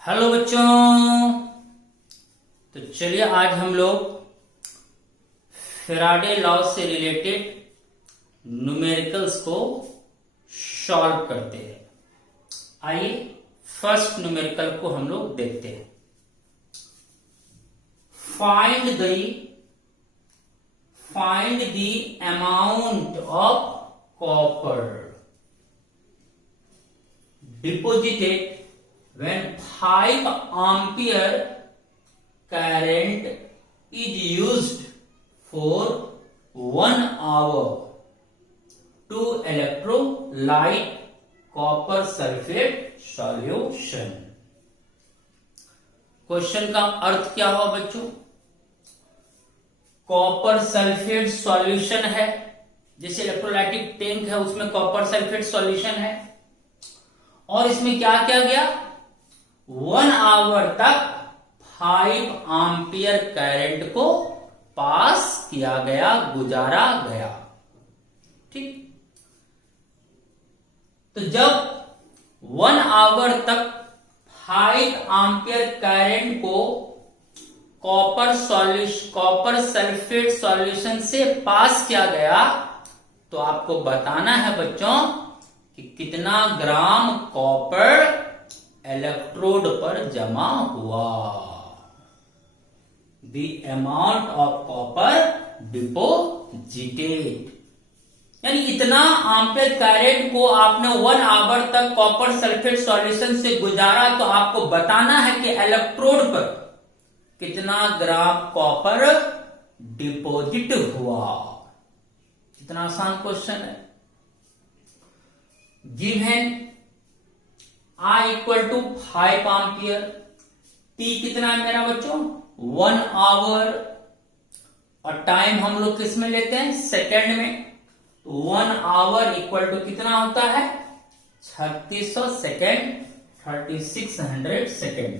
Hello बच्चों। तो चलिए आज हम लोग फैराडे लॉ से रिलेटेड न्यूमेरिकल्स को सॉल्व करते हैं। आइए फर्स्ट न्यूमेरिकल को हम लोग देखते हैं। Find the amount of copper deposited when 5 ampere current is used for 1 hour to electrolyte copper sulfate solution। Question का अर्थ क्या हुआ बच्चों? कॉपर सल्फेट सॉल्यूशन है, जैसे इलेक्ट्रोलाइटिक टैंक है उसमें कॉपर सल्फेट सॉल्यूशन है, और इसमें क्या किया गया? 1 आवर तक 5 एम्पियर करंट को पास किया गया, गुजारा गया। ठीक। तो जब 1 आवर तक 5 एम्पियर करंट को कॉपर सल्फेट सॉल्यूशन से पास किया गया, तो आपको बताना है बच्चों कि कितना ग्राम कॉपर इलेक्ट्रोड पर जमा हुआ। The amount of copper deposited, यानी इतना एम्पियर करंट को आपने 1 आवर तक कॉपर सल्फेट सॉल्यूशन से गुजारा, तो आपको बताना है कि इलेक्ट्रोड पर कितना ग्राम कॉपर डिपॉजिट हुआ। कितना आसान क्वेश्चन है। Given I equal to 5 ampere, T कितना है मेरा बच्चों? 1 आवर, और टाइम हम लोग किस में लेते हैं? सेकेंड में। तो 1 आवर इक्वल टू कितना होता है? 3600 सेकेंड, 3600 सेकेंड।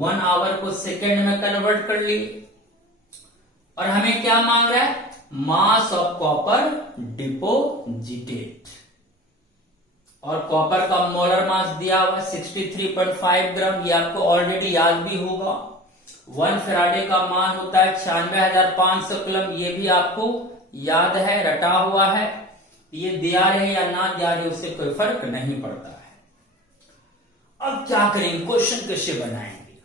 1 आवर को सेकेंड में कन्वर्ट कर लिए, और हमें क्या मांग रहा है? Mass of copper deposited. और कॉपर का मोलर मास दिया हुआ 63.5 ग्राम, ये आपको ऑलरेडी याद भी होगा। 1 फैराडे का मान होता है 96,500 कूलम, ये भी आपको याद है, रटा हुआ है। ये दिया रहे या ना दिया रहे उससे कोई फर्क नहीं पड़ता है। अब क्या करेंगे, क्वेश्चन कैसे बनाएंगे?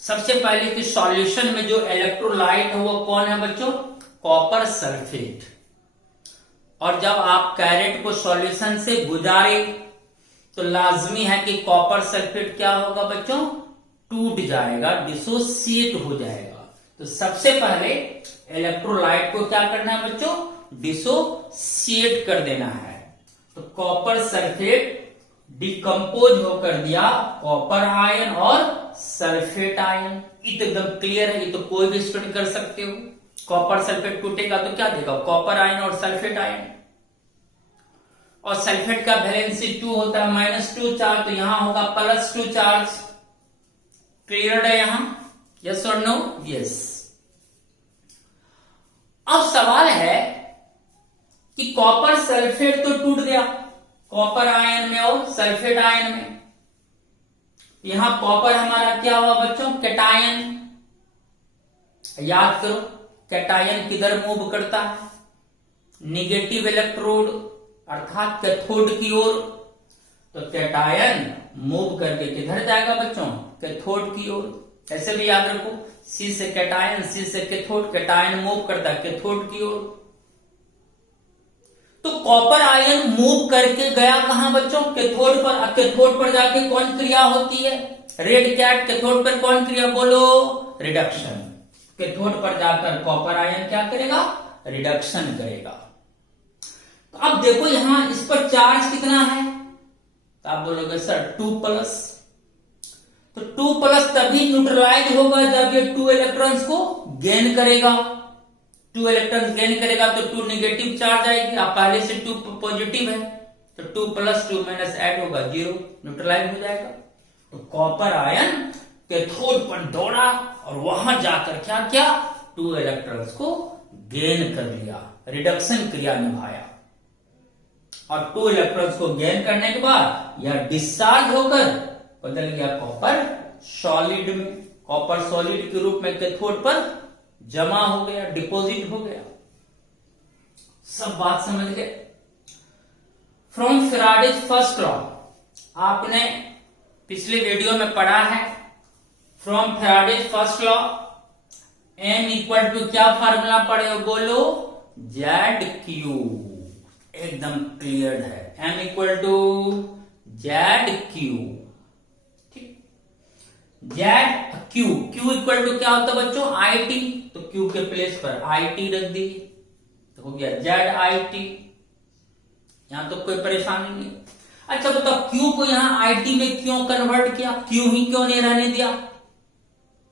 सबसे पहले कि सॉल्यूशन में जो इलेक्ट्रोलाइट है वो कौन है बच्चों? Copper sulphate. और जब आप कैरेट को सॉल्यूशन से गुजारे तो लाजमी है कि कॉपर सल्फेट क्या होगा बच्चों? टूट जाएगा, डिसोसिएट हो जाएगा। तो सबसे पहले इलेक्ट्रोलाइट को क्या करना है बच्चों? डिसोसिएट कर देना है। तो कॉपर सल्फेट डिकम्पोज होकर दिया कॉपर आयन और सल्फेट आयन। एकदम क्लियर है, ये तो कोई भी स्टूडेंट कर सकते हो। कॉपर सल्फेट टूटेगा तो क्या देगा? कॉपर आयन और सल्फेट आयन। और सल्फेट का वैलेंसी 2 होता है, -2 चार्ज, तो यहां होगा +2 चार्ज। क्लियर है यहां? यस और नो? यस। अब सवाल है कि कॉपर सल्फेट तो टूट गया कॉपर आयन में और सल्फेट आयन में। यहां कॉपर हमारा क्या हुआ बच्चों? कैटायन। याद करो, कैटायन किधर मूव करता है? निगेटिव इलेक्ट्रोड अर्थात कैथोड की ओर। तो कैटायन मूव करके किधर जाएगा बच्चों? कैथोड की ओर। ऐसे भी याद रखो, सी से कैटायन, सी से कैथोड, कैटायन मूव करता है कैथोड की ओर। तो कॉपर आयन मूव करके गया कहां बच्चों? कैथोड पर। अब कैथोड पर जाके कौन क्रिया होती है? Red cat. कैथोड पर कौन क्रिया? बोलो, रिडक्शन। कैथोड पर जाकर कॉपर आयन क्या करेगा? रिडक्शन करेगा। तो अब देखो यहां इस पर चार्ज कितना है? तो आप बोलोगे सर 2+। तो 2+ तभी न्यूट्रलाइज होगा जब ये 2 इलेक्ट्रॉन्स को गेन करेगा। 2 इलेक्ट्रॉन्स गेन करेगा तो 2 नेगेटिव चार्ज आएगी। आप पहले से 2 पॉजिटिव है, तो 2+2- ऐड होगा 0, न्यूट्रलाइज हो जाएगा। तो कॉपर आयन कैथोड पर दौड़ा और वहां जाकर क्या किया? 2 इलेक्ट्रॉन्स को गेन कर लिया, रिडक्शन क्रिया निभाया। और 2 इलेक्ट्रॉन्स को गेन करने के बाद यह डिस्चार्ज होकर बदल गया कॉपर सॉलिड में, कॉपर सॉलिड के रूप में कैथोड पर जमा हो गया, डिपॉजिट हो गया। सब बात समझ गए। फ्रॉम फैराडेज फर्स्ट लॉ, आपने पिछले वीडियो में पढ़ा है। From Faraday's first law M equal to क्या फार्मूला पढ़े हो बोलो, जेड क्यू। एकदम क्लियर है, M equal to Z Q. ठीक, Z Q, Q equal to क्या होता है बच्चों, आई टी। तो क्यू के प्लेस पर आई टी रख दी तो हो गया जेड आई टी। यहां तो कोई परेशानी नहीं। अच्छा बताओ क्यू को यहां आई टी में क्यों कन्वर्ट किया, क्यू ही क्यों नहीं रहने दिया?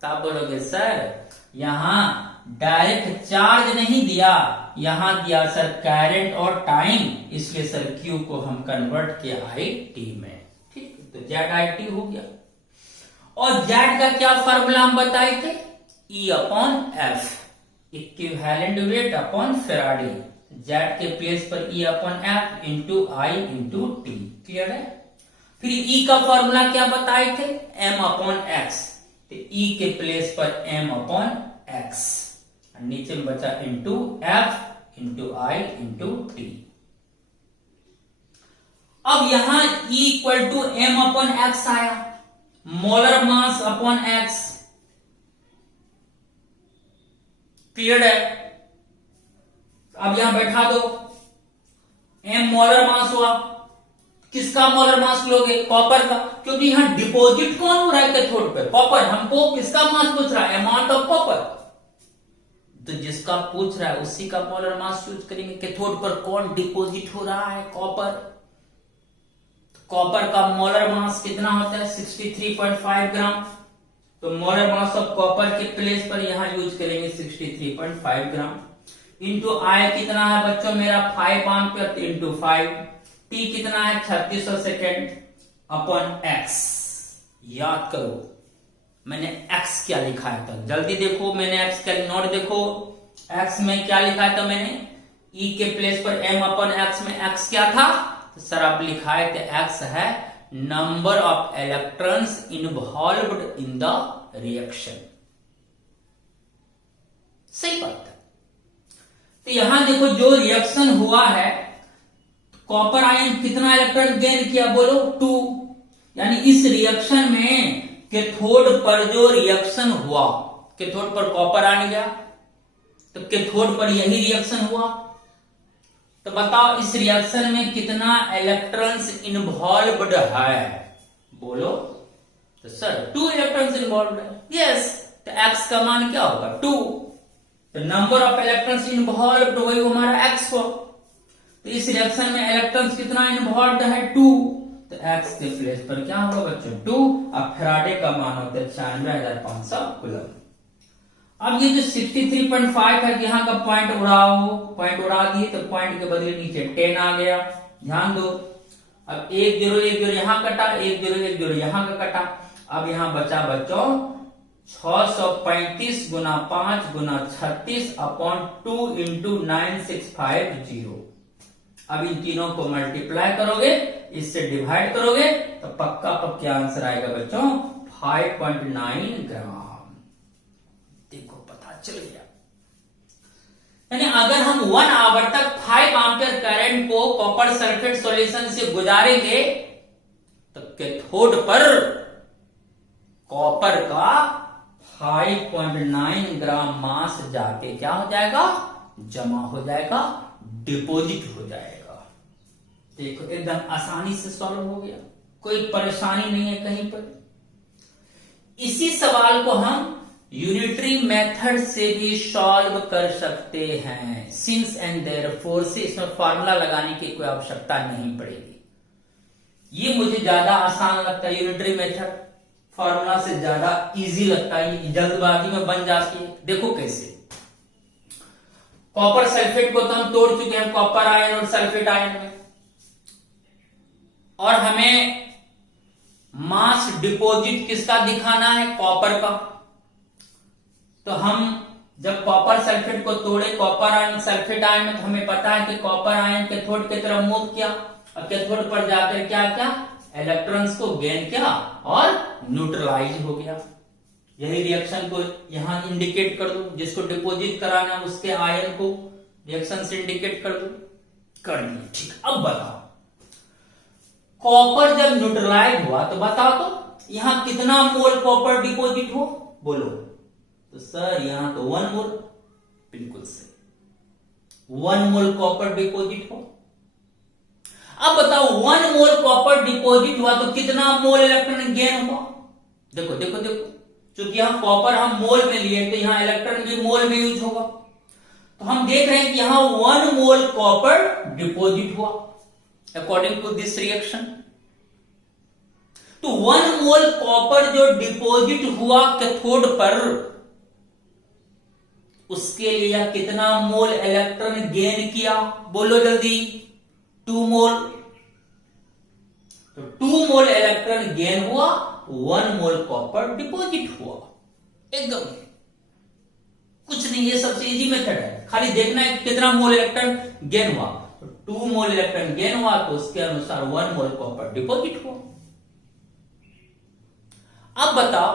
तो आप बोलोगे सर यहां डायरेक्ट चार्ज नहीं दिया, यहां दिया सर करंट और टाइम, इसलिए सर क्यू को हम कन्वर्ट किया आई टी में। ठीक, तो जेड आई टी हो गया। और जेड का क्या फॉर्मूला हम बताए थे, ई upon F, equivalent weight upon Faraday. Z के प्लेस पर ई upon F into I into T. Clear है। फिर ई का फॉर्मूला क्या बताए थे, एम अपॉन एक्स। तो ई के प्लेस पर एम अपॉन एक्स, नीचे में बचा into F into I into T. अब यहां E equal to M upon X आया, molar mass upon X. Clear है। अब यहां बैठा दो, एम मोलर मास हुआ, किसका मोलर मास लोगे, कॉपर का, क्योंकि यहां डिपॉजिट कौन हो रहा है कैथोड पे, कॉपर। हमको किसका मास पूछ रहा है, अमाउंट ऑफ कॉपर। तो जिसका पूछ रहा है उसी का मोलर मास यूज करेंगे। कैथोड पर कौन डिपॉजिट हो रहा है, कॉपर। कॉपर का मोलर मास कितना होता है, 63.5 ग्राम। तो मोलर मास ऑफ कॉपर के प्लेस पर यहां यूज करेंगे 63.5 ग्राम। इंटू आई कितना है बच्चों मेरा 5 एम्पियर इंटू 5। टी कितना है 3600 सेकेंड अपॉन एक्स। याद करो मैंने x क्या लिखा है, तो जल्दी देखो, मैंने x का नोट देखो। x में क्या लिखा था मैंने, E के प्लेस पर m अपॉन x में x क्या था, तो सर आप लिखा है तो x है number of electrons involved in the reaction. सही बात है। तो यहां देखो जो रिएक्शन हुआ है, कॉपर आयन कितना इलेक्ट्रॉन गेन किया बोलो, 2। यानी इस रिएक्शन में कैथोड पर जो रिएक्शन हुआ, कैथोड पर कॉपर आ गया तो कैथोड पर यही रिएक्शन हुआ। तो बताओ इस रिएक्शन में कितना इलेक्ट्रॉन्स इन्वॉल्व्ड है बोलो, तो सर 2 इलेक्ट्रॉन्स इन्वॉल्व्ड है। यस, तो x का मान क्या होगा 2। तो नंबर ऑफ इलेक्ट्रॉन्स इन्वॉल्व्ड वही हमारा x हो। तो इस रिएक्शन में इलेक्ट्रॉन्स कितना इन्वॉल्व्ड है 2। तो x के प्लेस पर क्या होगा बच्चों 2। अब फैराडे का मान होता है 96,500 कूलम। अब ये जो 63.5 है, यहाँ का पॉइंट उड़ाओ, पॉइंट उड़ा दिए तो पॉइंट के बदले नीचे 10 आ गया। ध्यान दो, अब 1 0 1 0 यहां कटा, 1 0 1 0 यहां का कटा। अब यहां बचा बच्चों 635 गुना 5 गुना 36 अपॉन 2 इंटू 9650। अब इन तीनों को मल्टीप्लाई करोगे, इससे डिवाइड करोगे तो पक्का क्या आंसर आएगा बच्चों 5.9 ग्राम। देखो पता चल गया। यानी अगर हम 1 आवर तक 5 एम्पियर करंट को कॉपर सल्फेट सॉल्यूशन से गुजारेंगे तो कैथोड पर कॉपर का 5.9 ग्राम मास जाके क्या हो जाएगा, जमा हो जाएगा, डिपॉजिट हो जाएगा। देखो एकदम आसानी से सॉल्व हो गया, कोई परेशानी नहीं है कहीं पर। इसी सवाल को हम यूनिटरी मेथड से भी सॉल्व कर सकते हैं। सिंस एंड देयरफॉर से इसमें फार्मूला लगाने की कोई आवश्यकता नहीं पड़ेगी। ये मुझे ज्यादा आसान लगता है, यूनिटरी मेथड फार्मूला से ज्यादा इजी लगता है, ये जल्दबाजी में बन जाती है। देखो कैसे, कॉपर सल्फेट को तो हम तोड़ चुके हैं कॉपर आयन और सल्फेट आयन में, और हमें मास डिपॉजिट किसका दिखाना है, कॉपर का। तो हम जब कॉपर सल्फेट को तोड़े कॉपर आयन सल्फेट आयन में, तो हमें पता है कि कॉपर आयन कैथोड की तरफ मूव किया और कैथोड पर जाकर क्या क्या इलेक्ट्रॉन्स को गेन किया और न्यूट्रलाइज हो गया। यही रिएक्शन को यहां इंडिकेट कर दो, जिसको डिपॉजिट कराना उसके आयन को रिएक्शन से इंडिकेट कर दो, कर दिया। ठीक, अब बताओ कॉपर जब न्यूट्रलाइज हुआ तो बताओ तो यहां कितना मोल कॉपर डिपॉजिट हो, बोलो। तो सर यहां तो 1 मोल, बिल्कुल सही, 1 मोल कॉपर डिपॉजिट हो। अब बताओ 1 मोल कॉपर डिपॉजिट हुआ तो कितना मोल इलेक्ट्रॉन गेन हुआ। देखो देखो देखो, क्योंकि यहां कॉपर हम मोल में लिए तो यहां इलेक्ट्रॉन भी मोल में यूज होगा। तो हम देख रहे हैं कि यहां 1 मोल कॉपर डिपॉजिट हुआ अकॉर्डिंग टू दिस रिएक्शन। तो 1 मोल कॉपर जो डिपॉजिट हुआ कैथोड पर, उसके लिए कितना मोल इलेक्ट्रॉन गेन किया, बोलो जल्दी। 2 मोल। तो 2 मोल इलेक्ट्रॉन गेन हुआ, 1 मोल कॉपर डिपॉजिट हुआ। एकदम कुछ नहीं, ये सबसे इजी मेथड है, खाली देखना है कितना मोल इलेक्ट्रॉन गेन हुआ। तो 2 मोल इलेक्ट्रॉन गेन हुआ तो उसके अनुसार 1 मोल कॉपर डिपॉजिट हुआ। अब बताओ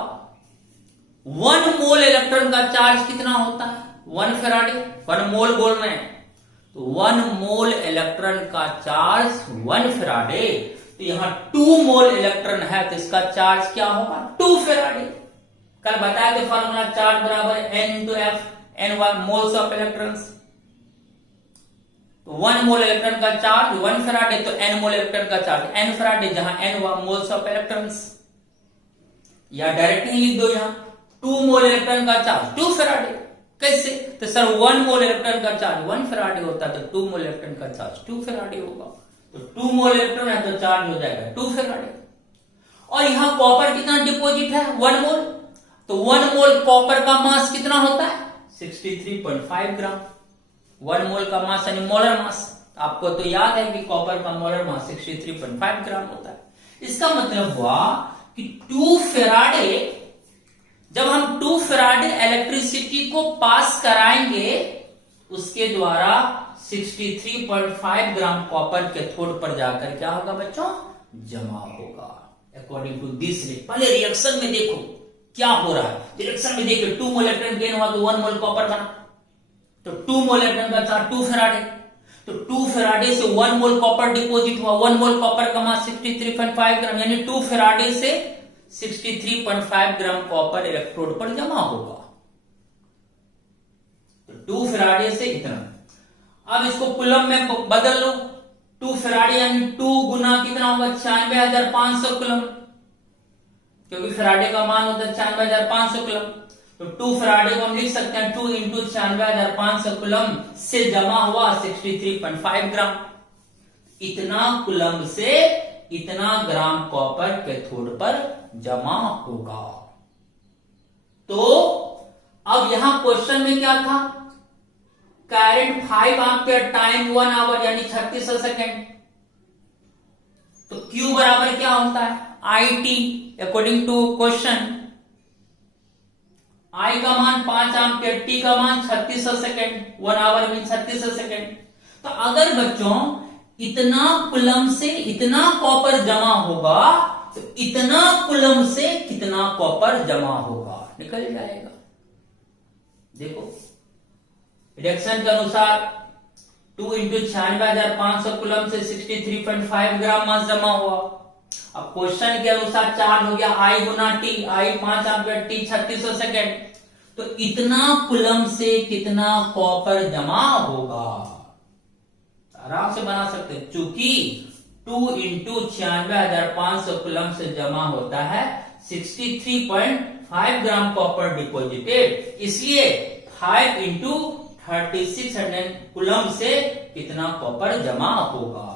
1 मोल इलेक्ट्रॉन का चार्ज कितना होता है, 1 फैराडे। 1 मोल बोल रहे हैं तो 1 मोल इलेक्ट्रॉन का चार्ज 1 फैराडे। तो यहां 2 मोल इलेक्ट्रॉन है तो इसका चार्ज क्या होगा, 2 फैराडे। कल बताया थे फॉर्मूला, चार्ज बराबर n into F, N moles of electrons. तो 1 मोल इलेक्ट्रॉन का चार्ज 1 फैराडे, तो n मोल इलेक्ट्रॉन का चार्ज n फैराडे, जहां n मोल्स ऑफ इलेक्ट्रॉन्स। या डायरेक्टली लिख दो यहां 2 मोल इलेक्ट्रॉन का चार्ज 2 फैराडे। कैसे, तो सर 1 मोल इलेक्ट्रॉन का चार्ज 1 फैराडे होता है तो 2 मोल इलेक्ट्रॉन का चार्ज 2 फैराडे होगा। तो 2 मोल इलेक्ट्रॉन है तो चार्ज हो जाएगा 2 फैराडे। और यहां कॉपर कितना डिपॉजिट है, 1 मोल। तो 1 मोल कॉपर का मास कितना होता है, 63.5 ग्राम। 1 मोल का मास यानी मोलर मास, आपको तो याद है कि कॉपर का मोलर मास 63.5 ग्राम होता है। इसका मतलब हुआ कि 2 फैराडे, जब हम 2 फैराडे इलेक्ट्रिसिटी को पास कराएंगे उसके द्वारा 63.5 ग्राम कॉपर कैथोड पर जाकर क्या होगा बच्चों, जमा होगा अकॉर्डिंग टू दिस। पहले रिएक्शन में देखो क्या हो रहा है। रिएक्शन में देखिए 2 मोल इलेक्ट्रॉन गेन हुआ तो 1 मोल कॉपर बना, तो 2 मोल इलेक्ट्रॉन का चार्ज 2 फैराडे। तो 2 फैराडे से 1 मोल कॉपर डिपॉजिट हुआ। 1 मोल कॉपर का मास 63.5 ग्राम, यानी 2 फैराडे से 63.5 ग्राम कॉपर इलेक्ट्रोड पर जमा होगा। तो 2 फैराडे से इतना। अब इसको कूलम में बदल लो। 2 फैराडे यानी 2 गुना कितना होगा, 96,500 कूलम, क्योंकि फैराडे का मान होता है 96,500 कूलम। तो 2 फैराडे को हम लिख सकते हैं 2 इंटू 96,500 कूलम से जमा हुआ 63.5 ग्राम। इतना कूलम से इतना ग्राम कॉपर कैथोड पर जमा होगा। तो अब यहां क्वेश्चन में क्या था, करंट 5 एम्पियर टाइम 1 आवर यानी 36 सेकेंड। तो Q बराबर क्या होता है, IT according to question. I का मान 5 एम्पियर, T का मान 36 सेकेंड, 1 आवर मीन 36 सेकेंड। तो अगर बच्चों इतना कूलम से इतना कॉपर जमा होगा तो इतना कूलम से कितना कॉपर जमा होगा, निकल जाएगा। देखो रिएक्शन के अनुसार 2 इंटू 96,500 कूलम से 63.5 ग्राम मास जमा हुआ। अब क्वेश्चन के अनुसार चार्ज हो गया I Guna T, I 5 ampere, T 36 second. तो इतना कूलम से कितना कॉपर जमा होगा, आराम से बना सकते हैं। चूंकि 2 इंटू 96,500 कूलम से जमा होता है 63.5 ग्राम कॉपर डिपॉजिटेड, इसलिए 5 इंटू 3600 कूलम से कितना कॉपर जमा होगा।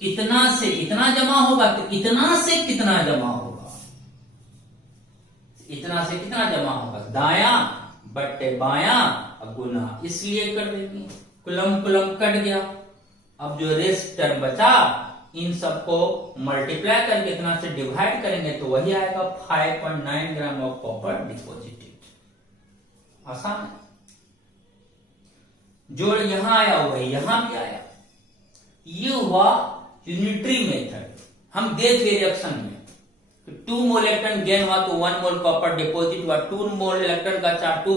इतना से इतना जमा होगा तो इतना से कितना जमा होगा, इतना से कितना जमा होगा, दाया बट्टे बाया गुना, इसलिए कर देंगे। कूलम कूलम कट गया। अब जो रेस्ट टर्म बचा इन सबको मल्टीप्लाई करके इतना से डिवाइड करेंगे तो वही आएगा 5.9 ग्राम ऑफ कॉपर डिपॉजिटेड। आसान है, जो यहां आया वही यहां भी आया। ये हुआ यूनिटरी मेथड। हम देख लिए रिएक्शन में 2 मोल इलेक्ट्रॉन गेन हुआ तो 1 मोल कॉपर डिपॉजिट हुआ, 2 मोल इलेक्ट्रॉन का चार्ज 2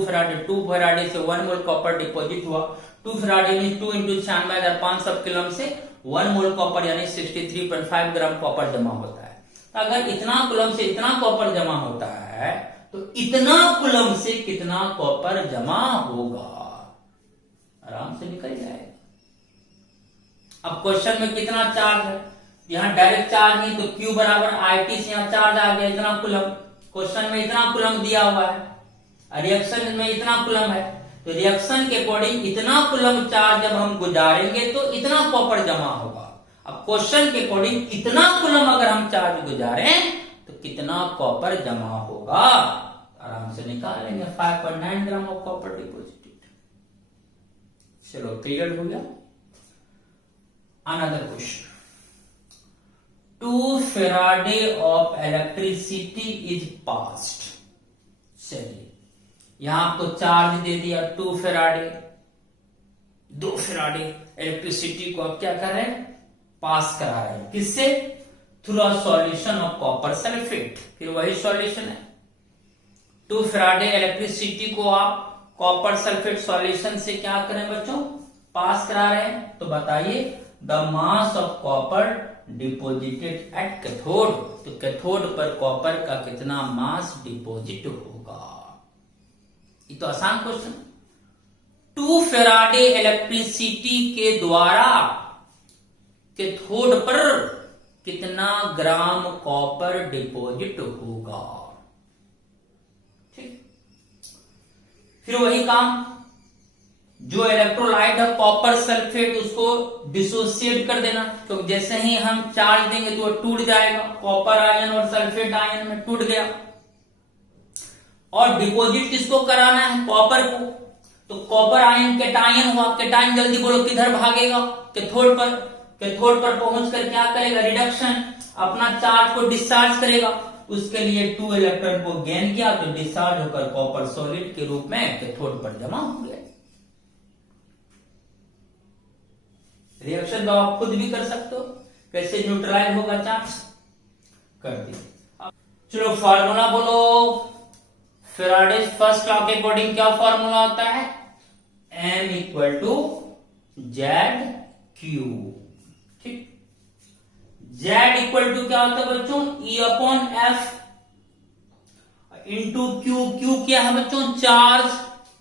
फैराडे से 1 मोल कॉपर डिपॉजिट हुआ। 2 फैराडे में 2 × 96,500 कूलम से 1 मोल कॉपर यानी 63.5 ग्राम कॉपर जमा होता है। तो अगर इतना कूलम से इतना कॉपर जमा होता है तो इतना कूलम से कितना कॉपर जमा होगा, आराम से निकल जाएगा। अब क्वेश्चन में कितना चार्ज है, यहाँ डायरेक्ट चार्ज नहीं तो Q बराबर IT से यहाँ चार्ज आ गया इतना कूलम। क्वेश्चन में इतना कूलम दिया हुआ है, रिएक्शन में इतना कूलम है, तो रिएक्शन के अकॉर्डिंग इतना कूलम चार्ज जब हम गुजारेंगे तो इतना कॉपर जमा होगा। अब क्वेश्चन के अकॉर्डिंग इतना कूलम अगर हम चार्ज गुजारें तो कितना कॉपर जमा होगा, आराम से निकालेंगे। 5.9 ग्राम ऑफ कॉपर डिपॉजिटेड। चलो क्लियर हो गया। Another question, 2 Faraday of electricity is passed. चलिए यहां आपको चार्ज दे दिया 2 फैराडे, 2 फैराडे इलेक्ट्रिसिटी को आप क्या कर रहे हैं, पास करा रहे हैं। किससे? Through a solution of copper sulphate. फिर वही सॉल्यूशन है, 2 फैराडे इलेक्ट्रिसिटी को आप कॉपर सल्फेट सॉल्यूशन से क्या करें बच्चों, पास करा रहे हैं। तो बताइए the mass of copper deposited at cathode, तो कैथोड पर कॉपर का कितना मास डिपोजिट होगा। ये तो आसान क्वेश्चन। 2 फैराडे इलेक्ट्रिसिटी के द्वारा कैथोड पर कितना ग्राम कॉपर डिपॉजिट होगा। ठीक, फिर वही काम, जो इलेक्ट्रोलाइट है कॉपर सल्फेट उसको डिसोसिएट कर देना, क्योंकि जैसे ही हम चार्ज देंगे तो वो टूट जाएगा, कॉपर आयन और सल्फेट आयन में टूट गया। और डिपॉजिट किसको कराना है, कॉपर को, तो कॉपर आयन कैटायन हुआ, कैटायन जल्दी बोलो किधर भागेगा, कैथोड पर। कैथोड पर पहुंचकर क्या करेगा, रिडक्शन, अपना चार्ज को डिस्चार्ज करेगा। उसके लिए 2 इलेक्ट्रॉन को गेन किया तो डिस्चार्ज होकर कॉपर सॉलिड के रूप में कैथोड पर जमा हो गया। रिएक्शन तो आप खुद भी कर सकते हो, कैसे न्यूट्रलाइज होगा चार्ज, कर दिए। चलो फार्मूला बोलो, फैराडे फर्स्ट लॉ के अकॉर्डिंग क्या फार्मूला होता है, M = ZQ। ठीक, Z = क्या होता है बच्चों, E/F इंटू Q। Q क्या है बच्चों, चार्ज,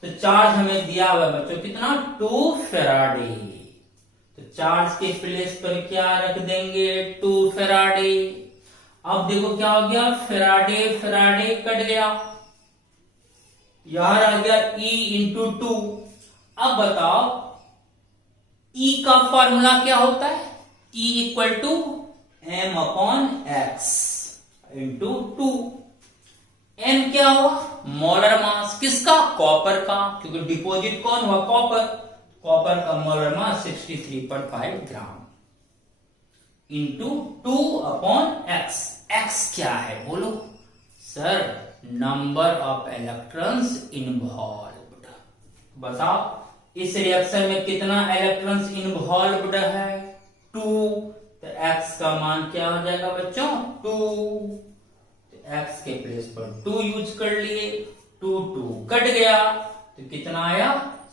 तो चार्ज हमें दिया हुआ है बच्चों कितना, 2 फैराडे, तो चार्ज के प्लेस पर क्या रख देंगे, 2 फैराडे। अब देखो क्या हो गया, फैराडे फैराडे कट गया, यहां रह गया E × 2। अब बताओ E का फॉर्मूला क्या होता है, E = M/X × 2। M क्या हुआ, मोलर मास, किसका, कॉपर का, क्योंकि डिपॉजिट कौन हुआ, कॉपर। कॉपर का molar mass 63.5 gram into 2/x। x क्या है बोलो sir, number of electrons involved. बताओ इस रिएक्शन में कितना इलेक्ट्रॉन्स इन्वॉल्व्ड है, 2, तो x का मान क्या हो जाएगा बच्चों, 2। तो x के प्लेस पर 2 यूज कर लिए, 2 कट गया तो कितना आया,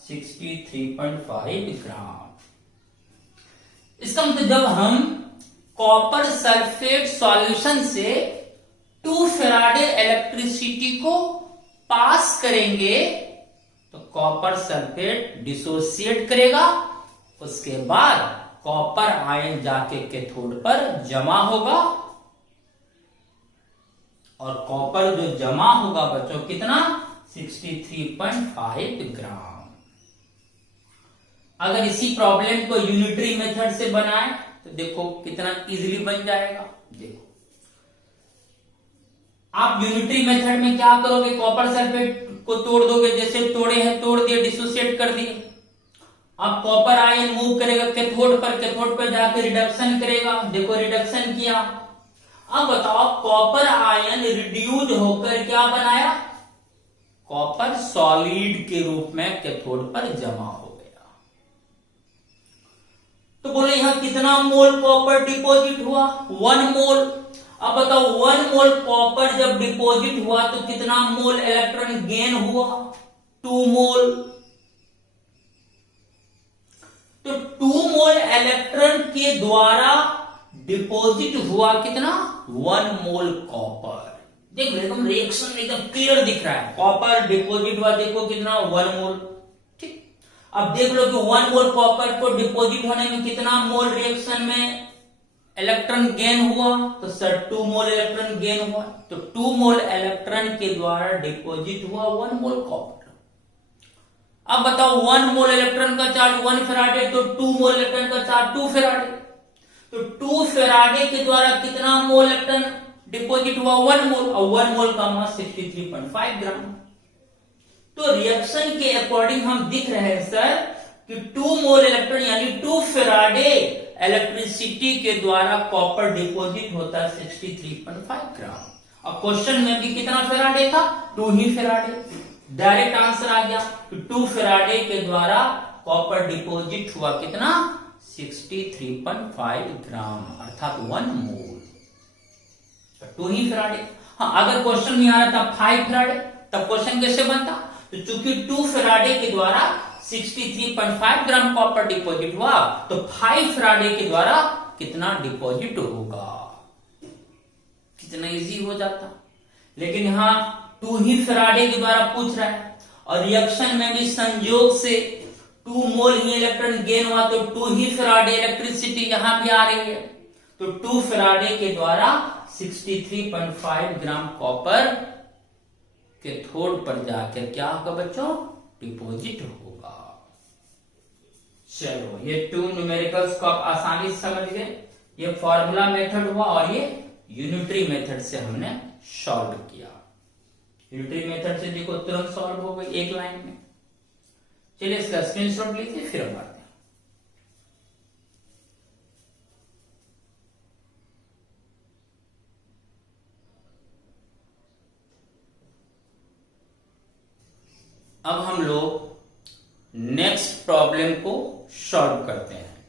63.5 ग्राम। इसका मतलब जब हम कॉपर सल्फेट सॉल्यूशन से 2 फैराडे इलेक्ट्रिसिटी को पास करेंगे तो कॉपर सल्फेट डिसोसिएट करेगा, उसके बाद कॉपर आयन जाके कैथोड पर जमा होगा, और कॉपर जो जमा होगा बच्चों कितना, 63.5 ग्राम। अगर इसी प्रॉब्लम को यूनिटरी मेथड से बनाए तो देखो कितना इजीली बन जाएगा। देखो आप यूनिटरी मेथड में क्या करोगे, कॉपर सल्फेट को तोड़ दोगे, जैसे तोड़े हैं तोड़ दिए, डिसोसिएट कर दिए। अब कॉपर आयन मूव करेगा कैथोड पर, कैथोड पर जाकर रिडक्शन करेगा, देखो रिडक्शन किया। अब बताओ कॉपर आयन रिड्यूज होकर क्या बनाया, कॉपर सॉलिड के रूप में कैथोड पर जमा हो गया। तो बोले यहां कितना मोल कॉपर डिपॉजिट हुआ? 1 मोल। अब बताओ 1 मोल कॉपर जब डिपॉजिट हुआ तो कितना मोल इलेक्ट्रॉन गेन हुआ? 2 मोल। तो 2 मोल इलेक्ट्रॉन के द्वारा डिपॉजिट हुआ कितना? 1 मोल कॉपर। देखो एकदम रिएक्शन एकदम क्लियर दिख रहा है। कॉपर डिपॉजिट हुआ, देखो कितना? 1 मोल। ठीक, अब देख लो कि 1 मोल कॉपर को डिपॉजिट होने में कितना मोल रिएक्शन में इलेक्ट्रॉन गेन हुआ? तो सर 2 मोल इलेक्ट्रॉन गेन हुआ। तो 2 मोल इलेक्ट्रॉन के द्वारा डिपॉजिट हुआ 1 मोल कॉपर। अब बताओ 1 मोल इलेक्ट्रॉन का चार्ज 1 फैराडे, तो 2 मोल इलेक्ट्रॉन का चार्ज 2 फैराडे। तो 2 फैराडे के द्वारा कितना मोल इलेक्ट्रॉन डिपॉजिट हुआ? 1 मोल। और 1 मोल का मास 63.5 ग्राम। तो रिएक्शन के अकॉर्डिंग हम दिख रहे हैं सर कि 2 मोल इलेक्ट्रॉन यानी 2 फैराडे इलेक्ट्रिसिटी के द्वारा कॉपर डिपॉजिट होता है 63.5 ग्राम। और क्वेश्चन में भी कितना फैराडे था? 2 ही फैराडे। डायरेक्ट आंसर आ गया कि 2 फैराडे के द्वारा कॉपर डिपॉजिट हुआ कितना? 63.5 ग्राम अर्थात 1 मोल। 2 ही फैराडे। हाँ, अगर क्वेश्चन में आ रहा था 5 फैराडे तब क्वेश्चन कैसे बनता? तो चूंकि 2 फैराडे के द्वारा 63.5 ग्राम कॉपर डिपॉजिट हुआ तो 5 फैराडे के द्वारा कितना डिपॉजिट होगा? कितना इजी हो जाता। लेकिन यहां 2 ही फैराडे के द्वारा पूछ रहा है और रिएक्शन में भी संयोग से 2 मोल ही इलेक्ट्रॉन गेन हुआ तो 2 ही फैराडे इलेक्ट्रिसिटी यहां भी आ रही है। तो 2 फैराडे के द्वारा 63.5 ग्राम कॉपर कैथोड पर जाकर क्या होगा बच्चों? डिपॉजिट होगा। चलो ये 2 न्यूमेरिकल्स को आप आसानी से समझ गए। ये फॉर्मूला मेथड हुआ और ये यूनिटरी मेथड से हमने सॉल्व किया। यूनिटरी मेथड से देखो तुरंत सॉल्व हो गई एक लाइन में। चलिए इसका स्क्रीनशॉट लीजिए फिर हम आते हैं। अब हम लोग नेक्स्ट प्रॉब्लम को सॉल्व करते हैं।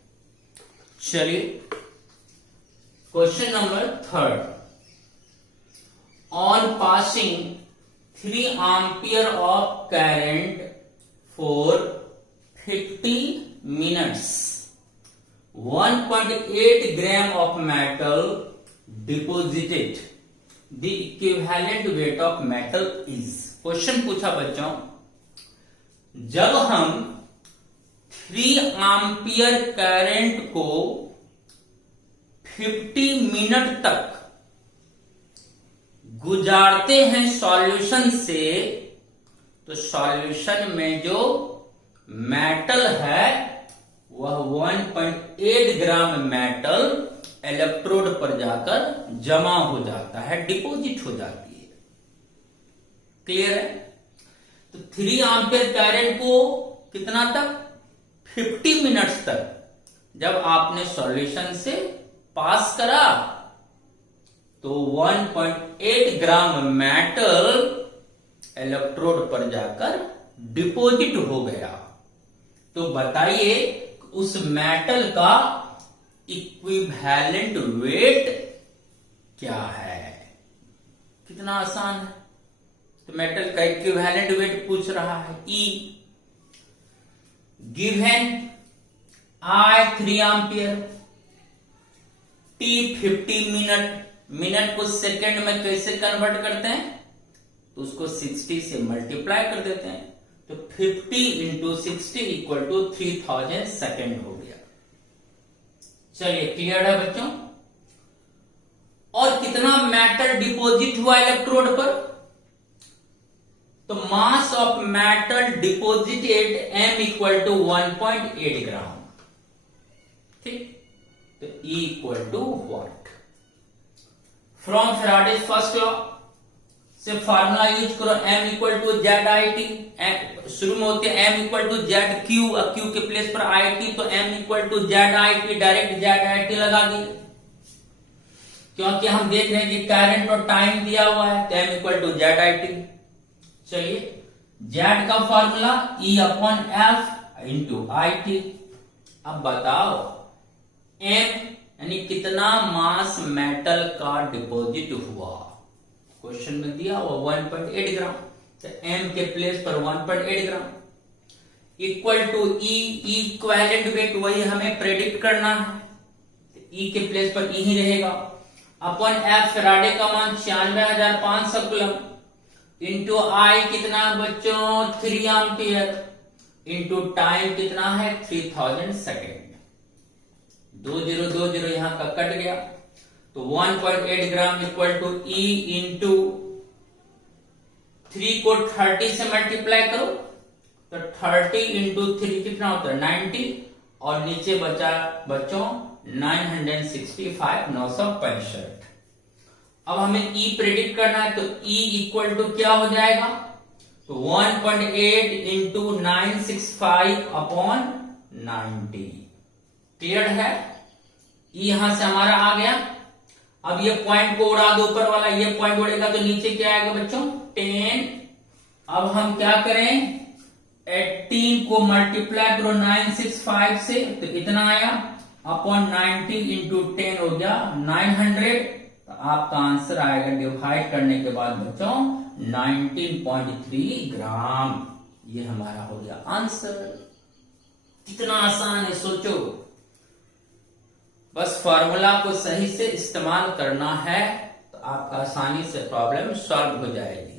चलिए question number 3। On passing 3 ampere of current for 50 minutes 1.8 gram of metal deposited, the equivalent weight of metal is। Question पूछा बच्चों, जब हम 3 एम्पियर करंट को 50 मिनट तक गुजारते हैं सॉल्यूशन से तो सॉल्यूशन में जो मेटल है वह 1.8 ग्राम मेटल इलेक्ट्रोड पर जाकर जमा हो जाता है, डिपॉजिट हो जाती है। क्लियर है? तो 3 एम्पियर करंट को कितना तक? 50 मिनट्स तक जब आपने सॉल्यूशन से पास करा तो 1.8 ग्राम मेटल इलेक्ट्रोड पर जाकर डिपॉजिट हो गया। तो बताइए उस मेटल का इक्विवेलेंट वेट क्या है? कितना आसान है। तो मेटल का इक्विवेलेंट वेट पूछ रहा है। E given I 3 ampere, T 50 minute. Minute को सेकंड में कैसे कन्वर्ट करते हैं? तो उसको 60 से मल्टीप्लाई कर देते हैं तो 50 इंटू 60 इक्वल टू 3000 सेकेंड हो गया। चलिए क्लियर है बच्चों? और कितना मेटल डिपॉजिट हुआ इलेक्ट्रोड पर? तो mass of metal deposited M equal to 1.8 gram. ठीक, तो E equal to what? From Faraday's first law से फार्मूला यूज करो। M equal to Z I T. शुरू में होते हैं M equal to Z Q, Q के प्लेस पर आई टी, तो M equal to Z I T, direct Z I T लगा दिए क्योंकि हम देख रहे हैं कि करंट और टाइम दिया हुआ है तो M equal to Z I T. चलिए जेड का formula E upon F into I T. अब बताओ एम यानी कितना मास मेटल का डिपॉजिट हुआ, क्वेश्चन में दिया हुआ 1.8 ग्राम, तो एम के प्लेस पर 1.8 gram equal to E, equivalent weight वही हमें प्रेडिक्ट करना है, ई के प्लेस पर ई ही रहेगा, अपन एफ फैराडे का मान 96,500 कूलम इंटू आई कितना बच्चों 3 एम्पियर इंटू टाइम कितना है 3000 सेकेंड, 2020 यहां का कट गया, तो 1.8 gram equal to E into 3 को 30 से मल्टीप्लाई करो तो 30 इंटू 3 कितना होता है 90, और नीचे बचा बच्चों 965 965। अब हमें ई प्रेडिक्ट करना है, तो ई इक्वल टू क्या हो जाएगा, तो 1.8 इंटू 965 अपॉन 90। क्लियर है, ई यहां से हमारा आ गया। अब ये पॉइंट को उड़ा दो, ऊपर वाला ये पॉइंट उड़ेगा तो नीचे क्या आएगा बच्चों 10। अब हम क्या करें 18 को मल्टीप्लाई करो 965 से तो इतना आया अपॉन 90 इंटू 10 हो गया 900, तो आपका आंसर आएगा डिवाइड करने के बाद बच्चों 19.3 ग्राम, ये हमारा हो गया आंसर। कितना आसान है सोचो, बस फॉर्मूला को सही से इस्तेमाल करना है तो आपका आसानी से प्रॉब्लम सॉल्व हो जाएगी।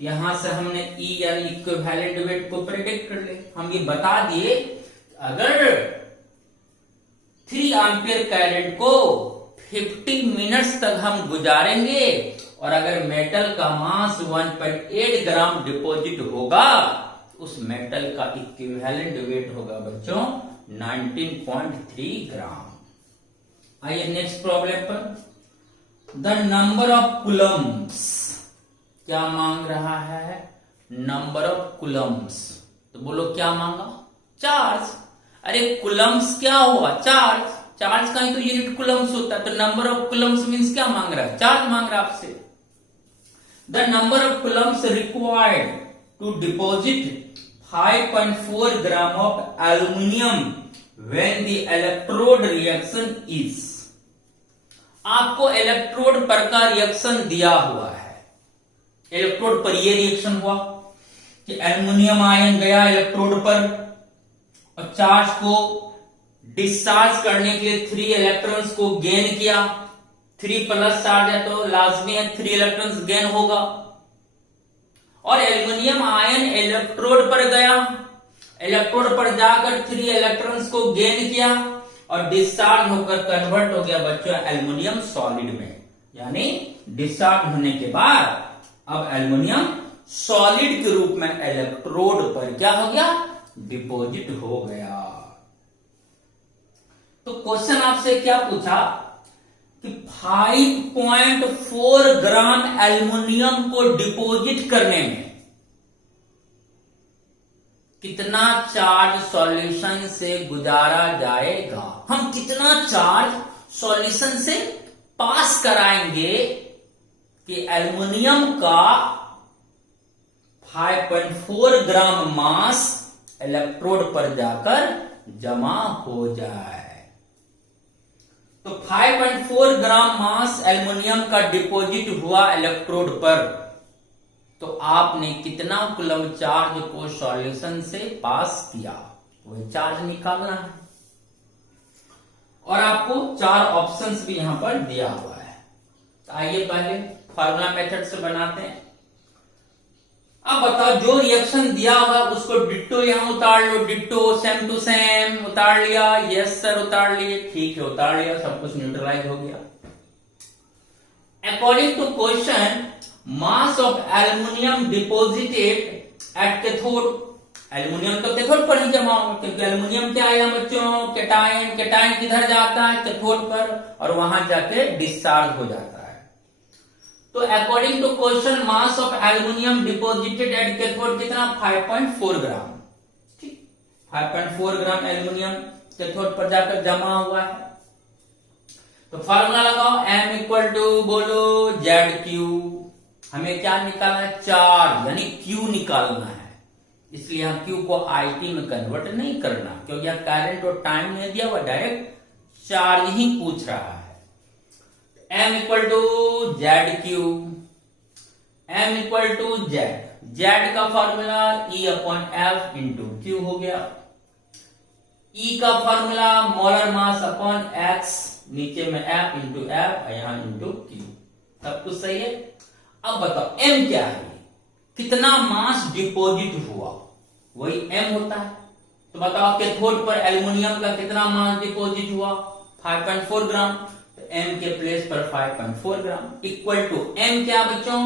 यहां से हमने ई यानी इक्विवेलेंट वेट को प्रेडिक्ट कर ले, हम ये बता दिए अगर 3 एम्पियर करंट को 50 मिनट्स तक हम गुजारेंगे और अगर मेटल का मास 1.8 ग्राम डिपॉजिट होगा तो उस मेटल का इक्विवेलेंट वेट होगा बच्चों 19.3 ग्राम। आइए नेक्स्ट प्रॉब्लम पर, द नंबर ऑफ कूलम्स, क्या मांग रहा है नंबर ऑफ कूलम्स, तो बोलो क्या मांगा चार्ज। अरे कूलम्स क्या हुआ चार्ज, चार्ज का ही तो यूनिट कूलम्स होता है, तो नंबर ऑफ कूलम्स मींस क्या मांग रहा है चार्ज मांग रहा है आपसे। The number of coulombs required to deposit 5.4 gram of aluminium when the electrode reaction is, आपको इलेक्ट्रोड पर का रिएक्शन दिया हुआ है, इलेक्ट्रोड पर ये रिएक्शन हुआ कि एल्युमिनियम आयन गया इलेक्ट्रोड पर और चार्ज को डिस्चार्ज करने के लिए 3 इलेक्ट्रॉन्स को गेन किया, 3 प्लस चार्ज है तो लाजमी है 3 इलेक्ट्रॉन्स गेन होगा, और एल्युमिनियम आयन इलेक्ट्रोड पर गया, इलेक्ट्रोड पर जाकर 3 इलेक्ट्रॉन्स को गेन किया और डिस्चार्ज होकर कन्वर्ट हो गया बच्चों एल्युमिनियम सॉलिड में, यानी डिस्चार्ज होने के बाद अब एल्युमिनियम सॉलिड के रूप में इलेक्ट्रोड पर क्या हो गया डिपॉजिट हो गया। तो क्वेश्चन आपसे क्या पूछा कि 5.4 ग्राम एल्युमिनियम को डिपॉजिट करने में कितना चार्ज सॉल्यूशन से गुजारा जाएगा, हम कितना चार्ज सॉल्यूशन से पास कराएंगे कि एल्युमिनियम का 5.4 ग्राम मास इलेक्ट्रोड पर जाकर जमा हो जाए। तो 5.4 ग्राम मास एल्युमिनियम का डिपॉजिट हुआ इलेक्ट्रोड पर, तो आपने कितना कूलम चार्ज को सॉल्यूशन से पास किया वही चार्ज निकालना है, और आपको 4 ऑप्शंस भी यहां पर दिया हुआ है। तो आइए पहले फार्मूला मेथड से बनाते हैं। अब बताओ जो रिएक्शन दिया होगा उसको डिट्टो यहां उतार लो, डिट्टो सेम टू सेम उतार लिया, यस सर उतार लिए, ठीक है उतार लिया, सब कुछ न्यूट्रलाइज हो गया। According to question mass of aluminium deposited at cathode, aluminium तो कैथोड पर ही जमा होगा क्योंकि एल्युमिनियम क्या आया बच्चों कैटायन, कैटायन किधर जाता है कैथोड पर और वहां जाके डिस्चार्ज हो जाता है। तो according to question mass of aluminium deposited at cathode कितना 5.4 ग्राम, ठीक 5.4 ग्राम एल्युमिनियम कैथोड पर जाकर जमा हुआ है। तो फार्मूला लगाओ m इक्वल टू बोलो ZQ, हमें क्या निकालना है चार्ज यानी Q निकालना है, इसलिए यहां Q को IT में कन्वर्ट नहीं करना क्योंकि यहां करंट और टाइम नहीं दिया हुआ, डायरेक्ट चार्ज ही पूछ रहा है। m equal to Z Q, m equal to Z, Z का formula E upon F into Q हो गया। E का formula molar mass upon x, नीचे में f इंटू एफ, यहां इंटू क्यू, सब कुछ सही है। अब बताओ m क्या है, कितना मास डिपॉजिट हुआ, वही m होता है। तो बताओ कैथोड पर एल्युमिनियम का कितना मास डिपॉजिट हुआ, 5.4 ग्राम, तो m के प्लेस पर 5.4 ग्राम इक्वल टू m क्या बच्चों,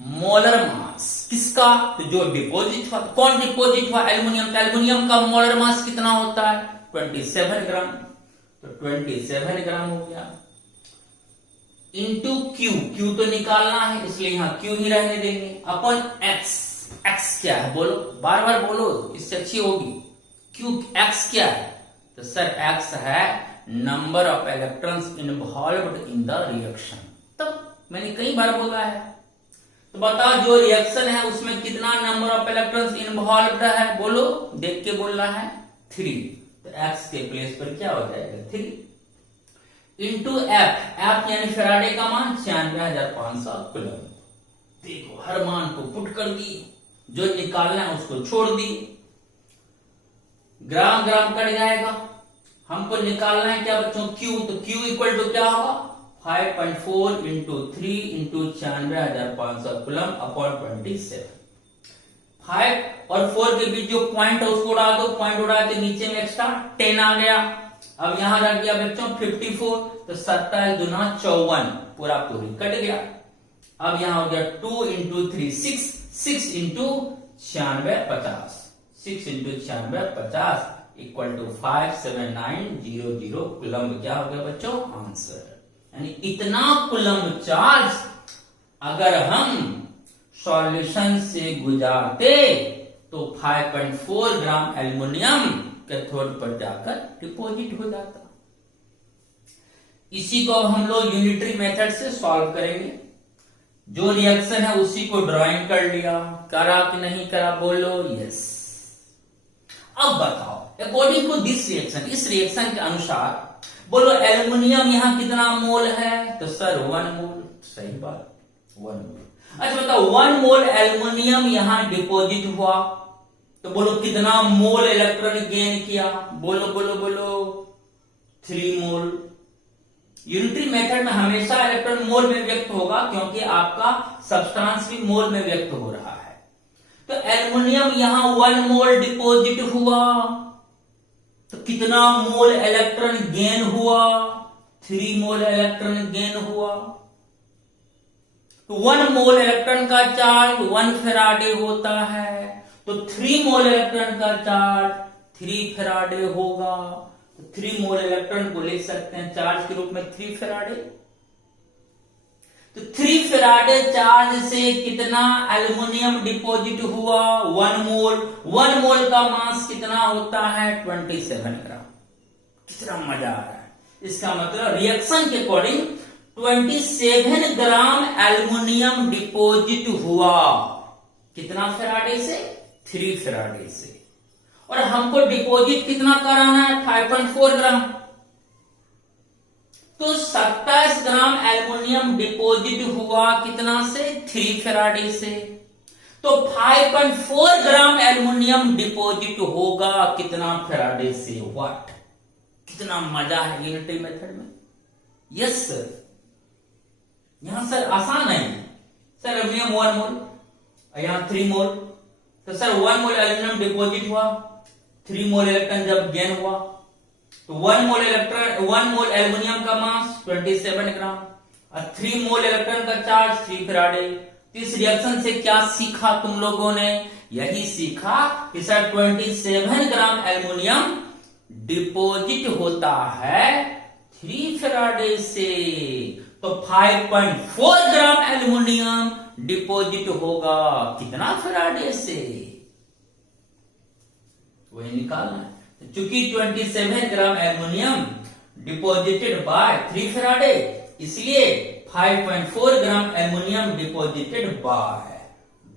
मोलर मास किसका, तो जो डिपॉजिट हुआ। कौन डिपॉजिट हुआ, एल्युमिनियम, तो एल्युमिनियम का मोलर मास कितना होता है 27 ग्राम, तो 27 ग्राम हो गया इंटू क्यू, क्यू तो निकालना है इसलिए यहां क्यू ही रहने देंगे, अपन एक्स, एक्स क्या है बोलो, बार बार बोलो इससे अच्छी होगी। क्यू एक्स क्या है, तो सर एक्स है number of electrons involved in the reaction. तब मैंने कई बार बोला है, तो बताओ जो रिएक्शन है उसमें कितना नंबर ऑफ इलेक्ट्रॉन्स इन्वॉल्व्ड है, बोलो, देख के बोलना है 3, तो एक्स के प्लेस पर क्या हो जाएगा 3 इंटू एफ, एफ यानी फैराडे का मान 96,500 कूलम। देखो हर मान को पुट कर दी, जो निकालना है उसको छोड़ दी, ग्राम ग्राम कट जाएगा। हमको निकालना है क्या बच्चों, क्यू, तो क्यू इक्वल टू क्या होगा 5.4 इंटू 3 इंटू 96,500 कूलम अपॉन 27। 5 और 4 के बीच जो पॉइंट है उसको उड़ा दो, पॉइंट उड़ा के नीचे में एक्स्ट्रा 10 आ गया। अब यहां रख गया बच्चों 54, तो 27 दूना 54, पूरा पूरी कट गया। अब यहां हो गया 2 into 3 6, 6 into 96 50, 6 into 96 50 equal to 57900 coulomb क्या हो गया बच्चों आंसर। यानी इतना कूलम चार्ज अगर हम सॉल्यूशन से गुजारते तो 5.4 ग्राम एल्युमिनियम कैथोड पर जाकर डिपॉजिट हो जाता। इसी को हम लोग यूनिटरी मेथड से सॉल्व करेंगे। जो रिएक्शन है उसी को ड्राइंग कर लिया, करा कि नहीं करा बोलो यस। अब बताओ अकॉर्डिंग टू दिस रिएक्शन, इस रिएक्शन के अनुसार बोलो एल्युमिनियम यहां कितना मोल है, तो सर 1 मोल, सही बात 1 मोल। अच्छा बताओ 1 मोल एल्युमिनियम यहां डिपॉजिट हुआ, तो बोलो कितना मोल इलेक्ट्रॉन गेन किया, बोलो बोलो बोलो 3 मोल। यूनिटरी मेथड में हमेशा इलेक्ट्रॉन मोल में व्यक्त होगा क्योंकि आपका सब्सटेंस भी मोल में व्यक्त हो रहा है। तो एल्युमिनियम यहां 1 मोल डिपॉजिट हुआ, तो कितना मोल इलेक्ट्रॉन गेन हुआ, 3 मोल इलेक्ट्रॉन गेन हुआ। तो 1 मोल इलेक्ट्रॉन का चार्ज 1 फैराडे होता है, तो 3 मोल इलेक्ट्रॉन का चार्ज 3 फैराडे होगा। तो 3 मोल इलेक्ट्रॉन को लिख सकते हैं चार्ज के रूप में 3 फैराडे। तो 3 फैराडे चार्ज से कितना एल्युमिनियम डिपॉजिट हुआ 1 मोल। 1 मोल का मास कितना होता है 27 ग्राम। कितना मजा आ रहा है, इसका मतलब रिएक्शन के अकॉर्डिंग 27 ग्राम एल्युमिनियम डिपॉजिट हुआ, कितना फैराडे से 3 फैराडे से। और हमको डिपॉजिट कितना कराना है 5.4 ग्राम, तो 27 ग्राम एल्युमिनियम डिपॉजिट हुआ कितना से 3 फैराडे से। तो 5.4 ग्राम एल्युमिनियम डिपॉजिट होगा कितना फैराडे से, वाट। कितना मजा है यूनिटरी मेथड में। यस सर, यहां सर आसान है सर, एल्युमिनियम 1 मोल यहां 3 मोल, तो सर 1 मोल एल्युमिनियम डिपॉजिट हुआ, 3 मोल इलेक्ट्रॉन जब गेन हुआ, तो 1 मोल एल्युमिनियम का मास 27 ग्राम और 3 मोल इलेक्ट्रॉन का चार्ज 3 फैराडे। इस रिएक्शन से क्या सीखा तुम लोगों ने, यही सीखा कि सर 27 ग्राम एल्युमिनियम डिपॉजिट होता है 3 फैराडे से, तो 5.4 ग्राम एल्युमिनियम डिपॉजिट होगा कितना फैराडे से, वही निकालना है। चूंकि 27 ग्राम एल्युमिनियम डिपॉजिटेड बाय 3 फैराडे, इसलिए 5.4 ग्राम एल्युमिनियम डिपॉजिटेड बाय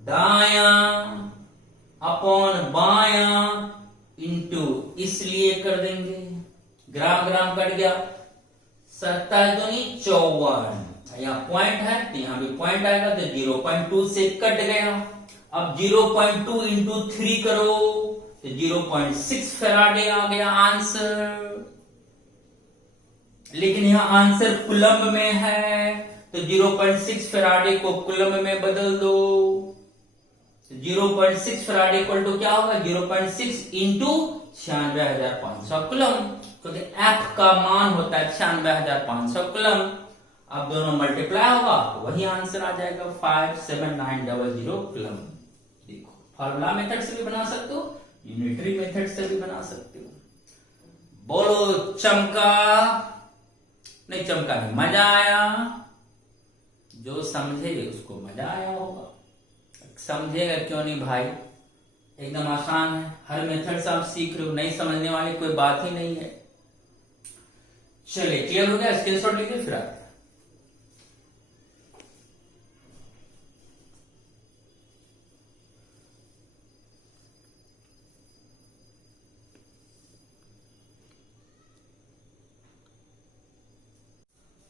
दाया अपॉन बाया इंटू, इसलिए कर देंगे ग्राम ग्राम कट गया, 27 दूनी 54, यहाँ पॉइंट है तो यहाँ भी पॉइंट आएगा, तो 0.2 से कट गया। अब 0.2 इंटू 3 करो तो 0.6 फैराडे आ गया आंसर। लेकिन यहाँ आंसर कूलम्ब में है, तो 0.6 फैराडे को कूलम्ब में बदल दो। 0.6 फैराडे इक्वल टू क्या होगा, 0.6 इंटू 96,500 कूलम्ब, क्योंकि F का मान होता है 96,500 कूलम्ब। अब दोनों मल्टीप्लाई होगा तो वही आंसर आ जाएगा 57900 कूलम्ब। देखो फार्मूला मेथड से भी बना सकते हो, यूनिटरी मेथड से भी बना सकते हो। बोलो चमका नहीं, चमका नहीं, मजा आया? जो समझे उसको मजा आया होगा, समझेगा क्यों नहीं भाई, एकदम आसान है, हर मेथड से आप सीख रहे हो, नहीं समझने वाली कोई बात ही नहीं है। चलिए क्लियर हो गया, स्क्रीनशॉट लीजिए फिर आते हैं।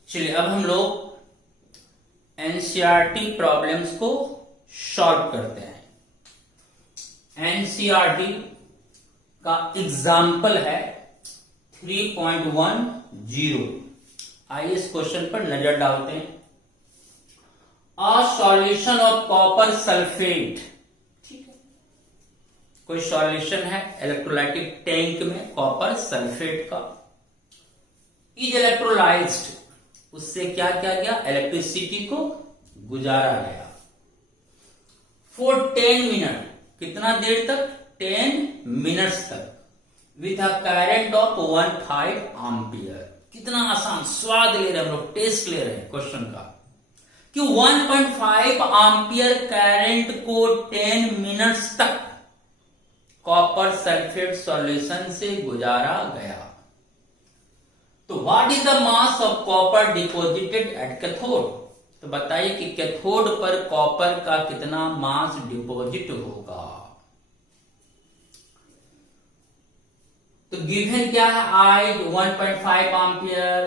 चलिए अब हम लोग एनसीईआरटी प्रॉब्लम्स को सॉल्व करते हैं। एनसीईआरटी का एग्जाम्पल है 3.10। आइए इस क्वेश्चन पर नजर डालते हैं। A solution of copper sulphate, ठीक है, कोई सॉल्यूशन है इलेक्ट्रोलाइटिक टैंक में कॉपर सल्फेट का, इज इलेक्ट्रोलाइज्ड, उससे क्या किया गया, इलेक्ट्रिसिटी को गुजारा गया फॉर 10 मिनट, कितना देर तक, 10 मिनट्स तक, with a current of 15 ampere. कितना आसान, स्वाद ले रहे हैं हम लोग, टेस्ट ले रहे हैं क्वेश्चन का, कि 1.5 एम्पियर करंट को 10 मिनट्स तक कॉपर सल्फेट सॉल्यूशन से गुजारा गया। तो what is the mass of copper deposited at cathode, तो बताइए कि कैथोड पर कॉपर का कितना मास डिपॉजिट होगा। तो गिवन क्या है, आई 1.5 एम्पियर,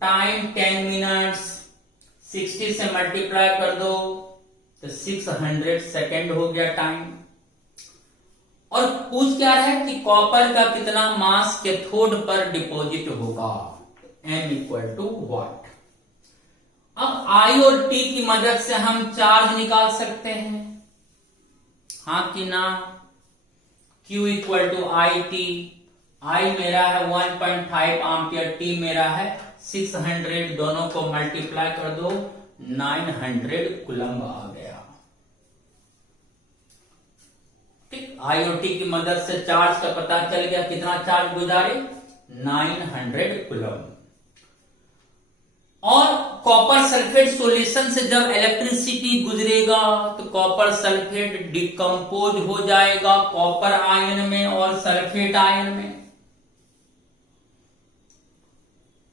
टाइम 10 मिनट्स, 60 से मल्टीप्लाई कर दो तो 600 सेकेंड हो गया टाइम। और पूछ क्या है कि कॉपर का कितना मास कैथोड पर डिपॉजिट होगा, m इक्वल टू वॉट। अब I और T की मदद से हम चार्ज निकाल सकते हैं, हाँ कि ना। Q equal to I T, I मेरा है 1.5 एम्पियर, T मेरा है 600, दोनों को मल्टीप्लाई कर दो 900 कूलम्ब आ गया। ठीक, आई और टी की मदद से चार्ज का पता चल गया, कितना चार्ज गुजारे, 900 कूलम्ब। और कॉपर सल्फेट सॉल्यूशन से जब इलेक्ट्रिसिटी गुजरेगा तो कॉपर सल्फेट डिकम्पोज हो जाएगा कॉपर आयन में और सल्फेट आयन में।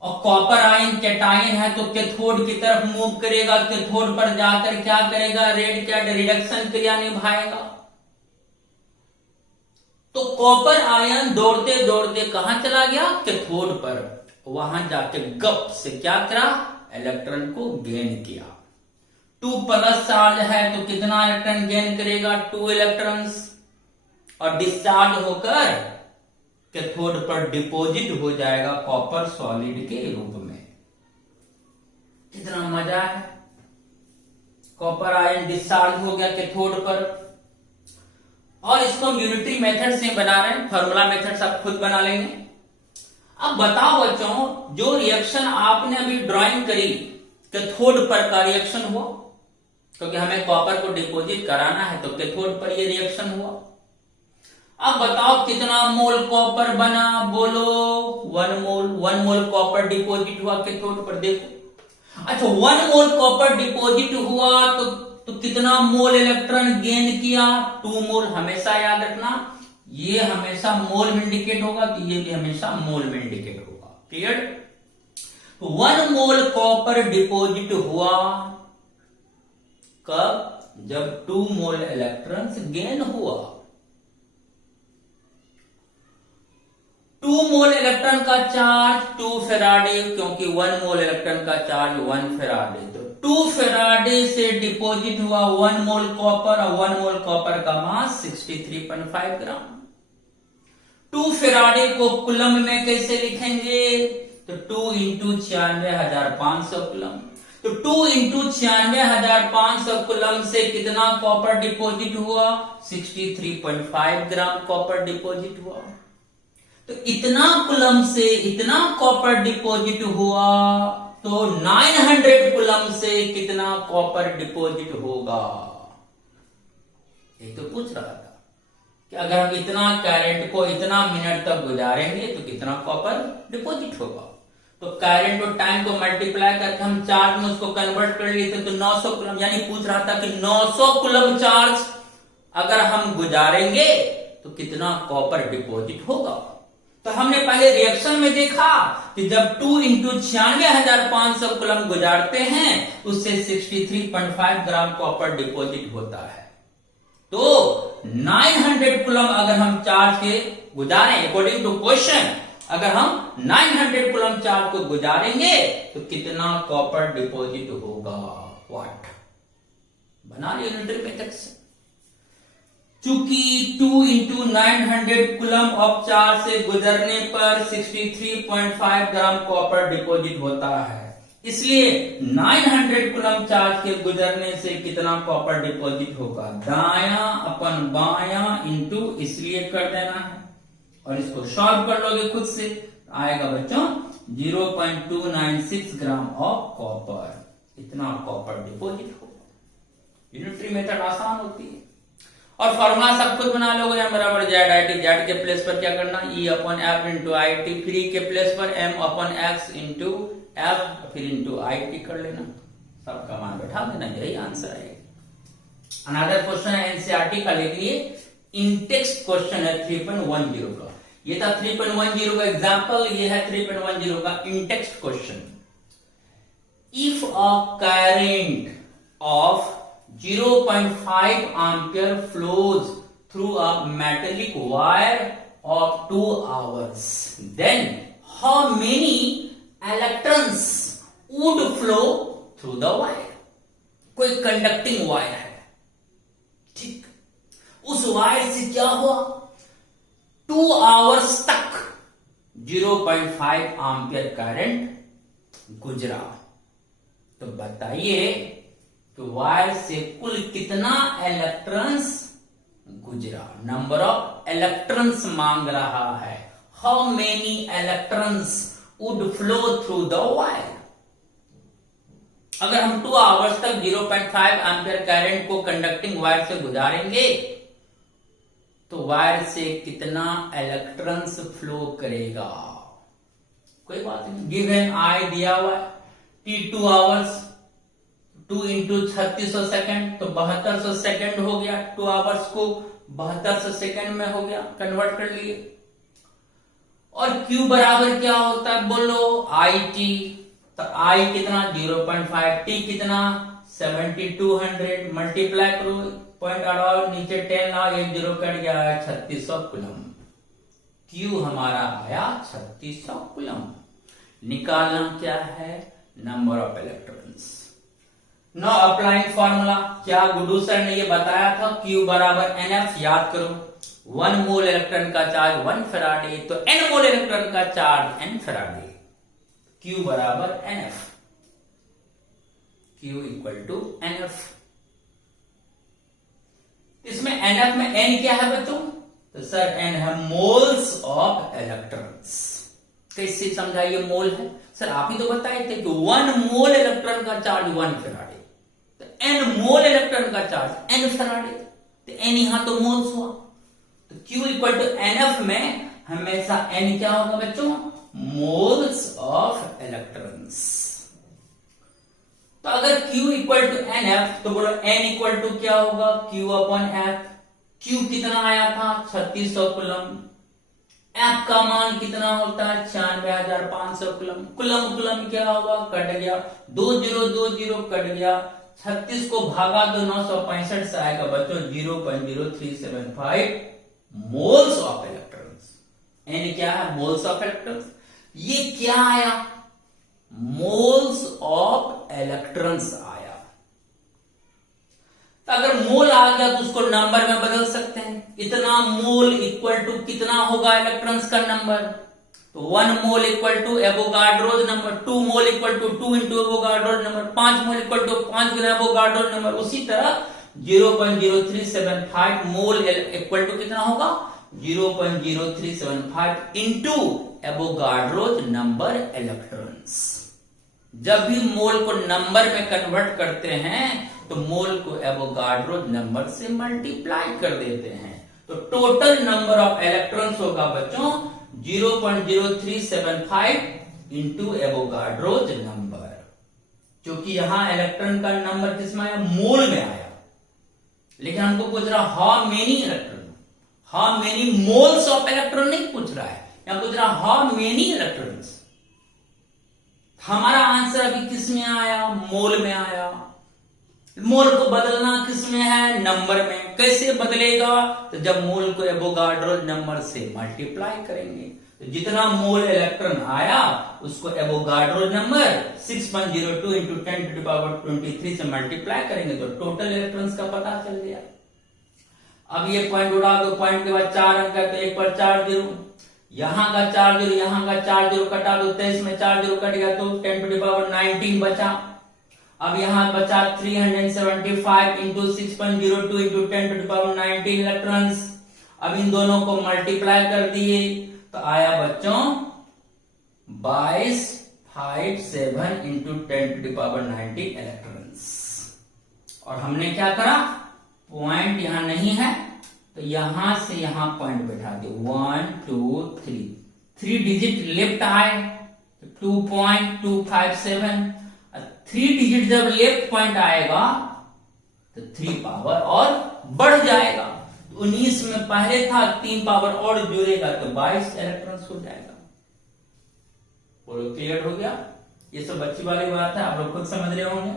और कॉपर आयन कैटायन है तो कैथोड की तरफ मूव करेगा, कैथोड पर जाकर क्या करेगा, रेड कैट रिडक्शन क्रिया निभाएगा। तो कॉपर आयन दौड़ते दौड़ते कहां चला गया, कैथोड पर, वहां जाके गप से क्या करा, इलेक्ट्रॉन को गेन किया। 2 प्लस चार्ज है तो कितना इलेक्ट्रॉन गेन करेगा, 2 इलेक्ट्रॉन्स, और डिस्चार्ज होकर कैथोड पर डिपॉजिट हो जाएगा कॉपर सॉलिड के रूप में। कितना मजा है, कॉपर आयन डिस्चार्ज हो गया कैथोड पर। और इसको हम यूनिटरी मेथड से बना रहे हैं, फार्मूला मेथड से आप खुद बना लेंगे। अब बताओ बच्चों, जो रिएक्शन आपने अभी ड्राइंग करी कैथोड पर का रिएक्शन हुआ, क्योंकि हमें कॉपर को डिपॉजिट कराना है तो कैथोड पर ये रिएक्शन हुआ। अब बताओ कितना मोल कॉपर बना, बोलो 1 मोल। 1 मोल कॉपर डिपॉजिट हुआ कैथोड पर, देखो। अच्छा 1 मोल कॉपर डिपॉजिट हुआ तो कितना मोल इलेक्ट्रॉन गेन किया, 2 मोल। हमेशा याद रखना, ये हमेशा मोल में इंडिकेट होगा तो ये भी हमेशा मोल में इंडिकेट होगा, क्लियर। 1 मोल कॉपर डिपॉजिट हुआ कब, जब 2 मोल इलेक्ट्रॉन्स गेन हुआ। 2 मोल इलेक्ट्रॉन का चार्ज फेराडे, क्योंकि 1 मोल इलेक्ट्रॉन का चार्ज 1 फेराडे, तो 2 फेराडे से डिपॉजिट हुआ 1 मोल कॉपर, और 1 मोल कॉपर का मास 63.5 ग्राम। 2 फेराडे को कुलम में कैसे लिखेंगे, तो 2 इंटू 96,500 कुलम। तो 2 इंटू 96,500 कुलम से कितना कॉपर डिपॉजिट हुआ, 63.5 ग्राम कॉपर डिपॉजिट हुआ। तो इतना कुलम से इतना कॉपर डिपॉजिट हुआ, तो 900 कुलम से कितना कॉपर डिपॉजिट होगा। ये तो पूछ रहा था कि अगर हम इतना करंट को इतना मिनट तक गुजारेंगे तो कितना कॉपर डिपॉजिट होगा। तो करंट और टाइम को मल्टीप्लाई करके हम चार्ज में उसको कन्वर्ट कर लिए थे, तो 900 कुलम, यानी पूछ रहा था कि 900 कुलम चार्ज अगर हम गुजारेंगे तो कितना कॉपर डिपॉजिट होगा। तो हमने पहले रिएक्शन में देखा कि जब 2 इंटू 96,500 कुलम गुजारते हैं उससे 63.5 ग्राम कॉपर डिपॉजिट होता है। तो 900 कुलम अगर हम चार्ज के गुजारें, अकॉर्डिंग टू क्वेश्चन, अगर हम 900 कुलम चार्ज को गुजारेंगे तो कितना कॉपर डिपॉजिट होगा, वाट। बना लिया यूनिटरी मेथड से। चूंकि 2 इंटू 900 कुलम ऑफ चार्ज से गुजरने पर 63.5 ग्राम कॉपर डिपॉजिट होता है, इसलिए 900 कुलम चार्ज के गुजरने से कितना कॉपर डिपॉजिट होगा, दाया अपन बाया इंटू इसलिए कर देना है, और इसको सॉल्व कर लोगे खुद से, आएगा बच्चों 0.296 ग्राम ऑफ कॉपर, इतना कॉपर डिपॉजिट होगा। यूनिटरी मेथड आसान होती है। और फॉर्मूला सब खुद बना लोगे, m बराबर जेड आई टी, जेड के प्लेस पर क्या करना, ई upon F into I T, फिर ई के प्लेस पर m upon x into F, फिर इंटू आई टी कर लेना, सबका मान बैठा देना, यही आंसर है। अनदर क्वेश्चन है एनसीईआरटी का, लेकिन ये इंटेक्स्ट क्वेश्चन है 3.10 का। ये था 3.10 का एग्जाम्पल, ये है 3.10 का in-text question. If a current of 0.5 ampere flows through a metallic wire of 2 hours, then how many electrons would flow through the wire? कोई कंडक्टिंग वायर है, ठीक, उस वायर से क्या हुआ, 2 आवर्स तक 0.5 एम्पियर करंट गुजरा। तो बताइए तो वायर से कुल कितना इलेक्ट्रॉन्स गुजरा, नंबर ऑफ इलेक्ट्रॉन्स मांग रहा है, how many electrons would flow through the wire. अगर हम 2 आवर्स तक 0.5 एम्पियर करंट को कंडक्टिंग वायर से गुजारेंगे तो वायर से कितना इलेक्ट्रॉन्स फ्लो करेगा। कोई बात नहीं, गिवन आई दिया हुआ टी 2 आवर्स, 2 इंटू 3600 सेकेंड, तो 7200 सेकेंड हो गया, 2 आवर्स को 7200 सेकेंड में हो गया, कन्वर्ट कर लिए। और Q बराबर क्या होता है बोलो, आई टी, तो I कितना 0.5, T कितना 7200, मल्टीप्लाई करो, पॉइंट अड़ाओ, नीचे 10 लाओ, 1 0 कट गया, 3600 कुलम। Q हमारा आया 3600 कुलम। निकालना क्या है, number of electrons. No applying formula, क्या गुड्डू सर ने ये बताया था, Q बराबर NF, याद करो 1 मोल इलेक्ट्रॉन का चार्ज 1 फेराडे, तो N मोल इलेक्ट्रॉन का चार्ज N फेराडे, Q बराबर NF, Q equal to NF। इसमें NF में N क्या है बच्चों, तो सर N है मोल्स ऑफ इलेक्ट्रॉन्स। कैसे समझाइए मोल है, सर आप ही तो बताए थे कि 1 मोल इलेक्ट्रॉन का चार्ज 1 फेराडे, तो N मोल इलेक्ट्रॉन का चार्ज N फेराडे, तो N यहां तो मोल्स हुआ, तो Q इक्वल टू NF में हमेशा N क्या होगा बच्चों, मोल्स ऑफ इलेक्ट्रॉन्स। तो अगर Q इक्वल टू NF तो बोलो N इक्वल टू क्या होगा, Q अपॉन F। Q कितना आया था 3600 कुलम, F का मान कितना होता है 96,500 कुलम। कुलम कुलम क्या होगा, कट गया, 2020 कट गया, 36 को भागा तो 965 से आएगा बच्चों 0.0375 मोल्स ऑफ इलेक्ट्रॉन्स। N क्या है, मोल्स ऑफ इलेक्ट्रॉन्स। ये क्या आया? मोल्स ऑफ इलेक्ट्रॉन्स आया। तो अगर मोल आ गया तो उसको नंबर में बदल सकते हैं। इतना मोल इक्वल टू कितना होगा इलेक्ट्रॉन्स का नंबर? तो 1 mole equal to Avogadro's number, 2 mole equal to 2 into Avogadro's number, 5 mole equal to 5 गुना एवोगाड्रोज नंबर। उसी तरह 0.0375 मोल इक्वल टू कितना होगा? 0.0375 इंटू एवोगाड्रोज नंबर इलेक्ट्रॉन्स। जब भी मोल को नंबर में कन्वर्ट करते हैं तो मोल को एवोगाड्रोज नंबर से मल्टीप्लाई कर देते हैं। तो टोटल नंबर ऑफ इलेक्ट्रॉन्स होगा बच्चों 0.0375 इंटू एवोगाड्रोज नंबर, क्योंकि यहां इलेक्ट्रॉन का नंबर किसमें आया? मोल में आया। लेकिन हमको पूछ रहा how many electron, how many moles of electron नहीं पूछ रहा है, यहां पूछ रहा हाउ मेनी इलेक्ट्रॉन्स। हमारा आंसर अभी किस में आया? मोल में आया। मोल को बदलना किस में है? नंबर में। कैसे बदलेगा? तो जब मोल को एवोगाड्रोज नंबर से मल्टीप्लाई करेंगे तो जितना मोल इलेक्ट्रॉन आया उसको एवोगाड्रोज नंबर 6.02 इंटू 10⁻23 से मल्टीप्लाई करेंगे तो टोटल इलेक्ट्रॉन्स का पता चल गया। अब ये पॉइंट उड़ा दो, पॉइंट के बाद 4 अंक है तो एक पर 4 जीरो, यहां का 4 जीरो, यहां का 4 जीरो कटा दो, 23 में 4 जीरो कट गया तो 10⁻19 बचा। अब यहां बचा 375 इंटू 6.02 इंटू 10⁻19 इलेक्ट्रॉन्स। अब इन दोनों को मल्टीप्लाई कर दिए तो आया बच्चों 2257 इंटू 10⁻19 इलेक्ट्रॉन्स। और हमने क्या करा? पॉइंट यहां नहीं है तो यहां से यहां पॉइंट बैठा दिया 1 2 3, 3 डिजिट लेफ्ट आए 2.257। 3 डिजिट जब लेफ्ट पॉइंट आएगा तो 3 पावर और बढ़ जाएगा। 19 में पहले था, 3 पावर और जुड़ेगा तो 22 इलेक्ट्रॉन्स हो जाएगा। बोलो क्लियर हो गया? ये सब अच्छी वाली बात है, आप लोग खुद समझ रहे होंगे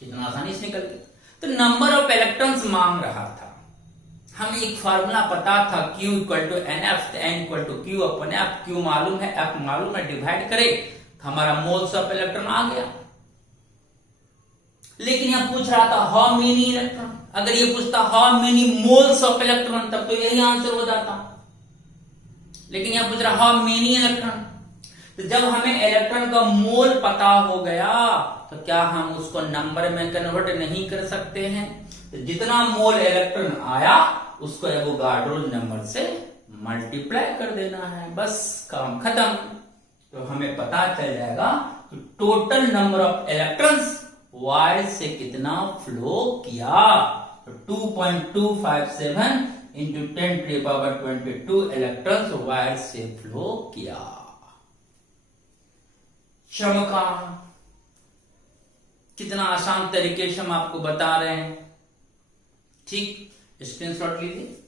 कितना आसानी से निकल गया। तो नंबर ऑफ इलेक्ट्रॉन्स मांग रहा था, हमें एक फार्मूला पता था Q equal to NF, N equal to Q upon F। Q मालूम है, F मालूम है, डिवाइड करे तो हमारा मोल्स ऑफ इलेक्ट्रॉन आ गया। लेकिन यहां पूछ रहा था हाउ मेनी इलेक्ट्रॉन। अगर ये पूछता how many moles of electron तब तो यही आंसर हो जाता। लेकिन यहां पूछ रहा हाउ मेनी इलेक्ट्रॉन। तो जब हमें इलेक्ट्रॉन का मोल पता हो गया तो क्या हम उसको नंबर में कन्वर्ट नहीं कर सकते हैं? तो जितना मोल इलेक्ट्रॉन आया उसको एवोगाड्रोज नंबर से मल्टीप्लाई कर देना है, बस काम खत्म। तो हमें पता चल जाएगा कि total number of electrons wire से कितना फ्लो किया। तो 2.257 इंटू 10⁻22 इलेक्ट्रॉन्स वायर से फ्लो किया। चमका। कितना आसान तरीके से हम आपको बता रहे हैं। ठीक, स्क्रीनशॉट लीजिए।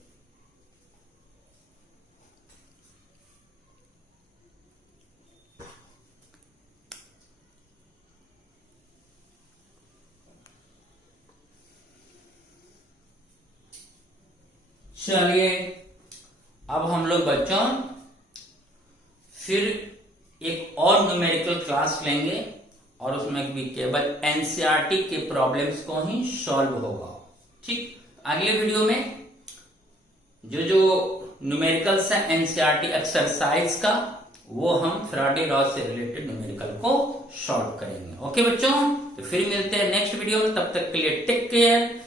चलिए अब हम लोग बच्चों फिर एक और न्यूमेरिकल क्लास लेंगे और उसमें भी केवल एनसीईआरटी के प्रॉब्लम्स को ही सॉल्व होगा। ठीक, अगले वीडियो में जो न्यूमेरिकल्स है एनसीईआरटी एक्सरसाइज का वो हम फैराडे लॉ से रिलेटेड न्यूमेरिकल को सॉल्व करेंगे। ओके बच्चों, तो फिर मिलते हैं नेक्स्ट वीडियो में। तब तक के लिए टेक केयर।